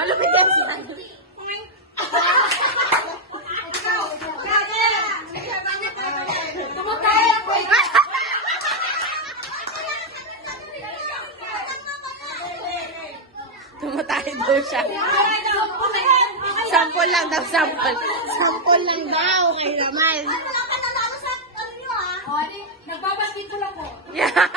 Malupit yan siya. Tumatay daw siya. Sample lang daw, sample. Sample lang daw, kayo naman. Nagbabasket ko lang po. Yeah.